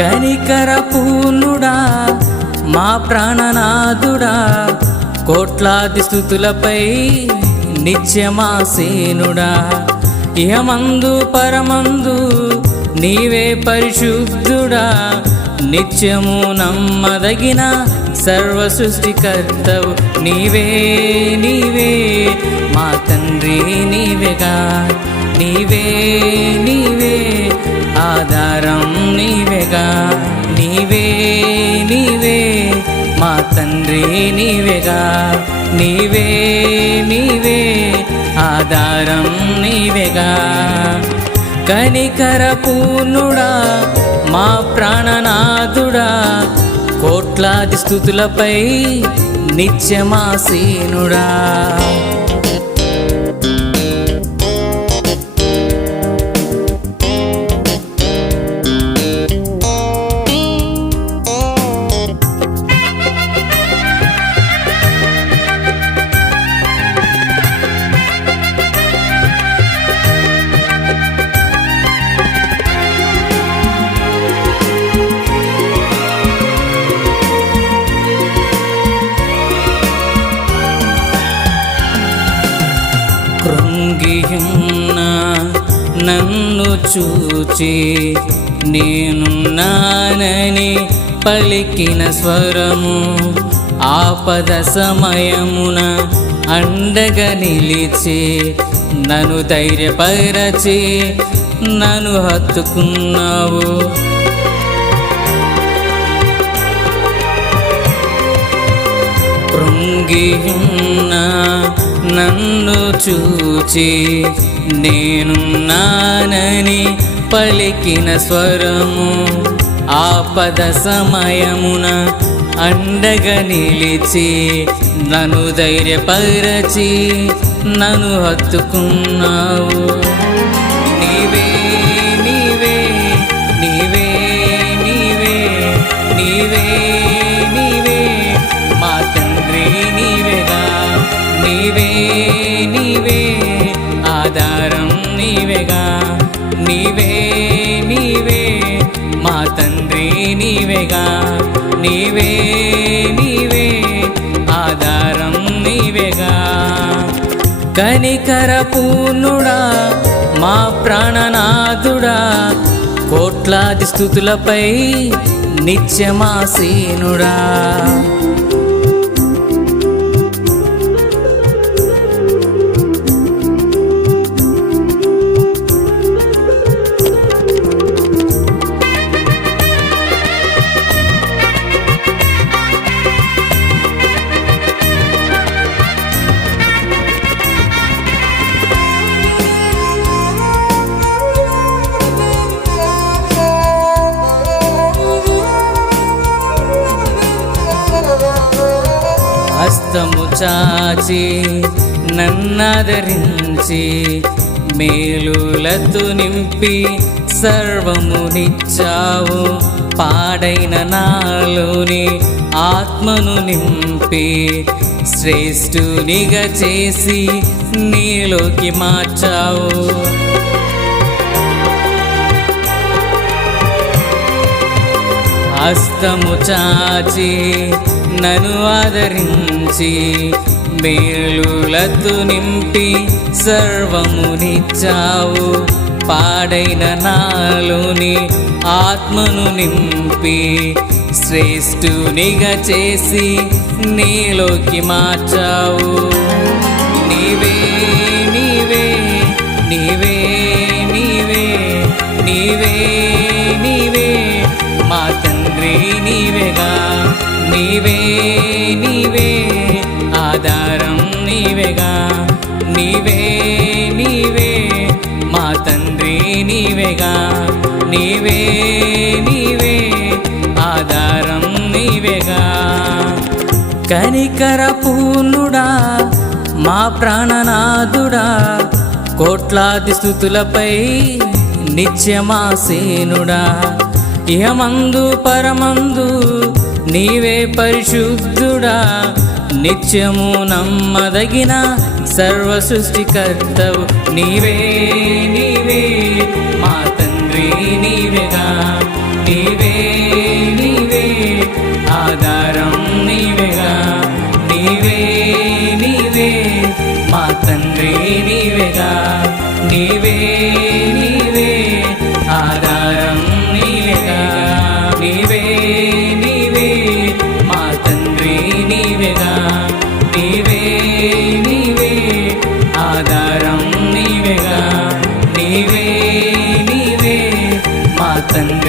కనికర పూర్ణుడా మా ప్రాణనాథుడా, కోట్లాది స్తుతులపై నిత్యమాసీనుడా. ఇహమందు పరమందు నీవే పరిశుద్ధుడా, నిత్యము నమ్మదగిన సర్వ సృష్టికర్తవు నీవే. నీవే మా తండ్రి నీవేగా, నీవే నీవే ఆధారం నీవేగా. నీవే నీవే మా తండ్రి నీవేగా, నీవే నీవే ఆధారం నీవేగా. కనికర పూర్ణుడా మా ప్రాణనాథుడా, కోట్లాది స్తుతులపై నిత్యమాసీనుడా. కృంగియున్న నన్ను చూచి నేనున్నానని పలికిన స్వరము, ఆపద సమయమున అండగా నిలిచి నన్ను ధైర్యపరచి నన్ను హత్తుకున్నావు. కృంగియున్న నన్ను చూచి నేనున్నానని పలికిన స్వరము, ఆపద సమయమున అండగా నిలిచి నన్ను ధైర్యపరచి నన్ను హత్తుకున్నావు. నీవే నీవే నీవే నీవే నీవే నీవే మా తండ్రి నీవేగా, నీవే నీవే ఆధారం నీవేగా. నీవే నీవే మా తండ్రి నీవేగా, నీవే నీవే ఆధారం నీవేగా. కనికర పూర్ణుడా మా ప్రాణనాథుడా, కోట్లాది స్తుతులపై నిత్యమాసీనుడా. హస్తము చాచి నన్నాదరించి మేలులతో నింపి సర్వమునిచ్చావు. పాడైన నాలోని ఆత్మను నింపి శ్రేష్ఠునిగా చేసి నీలోకి మార్చావు. హస్తము చాచి నన్ను ఆదరించి మేలులతో నింపి సర్వమునిచ్చావు. పాడైన నాలోని ఆత్మను నింపి శ్రేష్ఠునిగా చేసి నీలోకి మార్చావు. నీవే నీవే నీవే నీవే నీవే నీవే మా తండ్రి నీవేగా, నీవే నీవే ఆధారం నీవేగా. నీవే నీవే మా తండ్రి నీవేగా, నీవే నీవే ఆధారం నీవేగా. కనికర పూర్ణుడా మా ప్రాణనాథుడా, కోట్లాది స్తుతులపై నిత్యమాసీనుడా. ఇహమందు పరమందు నీవే పరిశుద్ధుడా, నిత్యము నమ్మదగిన సర్వ సృష్టికర్తవు నీవే. నీవే మా తండ్రి నీవేగా, నీవే తండ్రి నీవేగా, నీవే నీవే ఆధారం నీవేగా, నీవే నీవే మా తండ్రి నీవేగా, నీవే నీవే ఆధారం నీవేగా, నీవే నీవే మా తండ్రి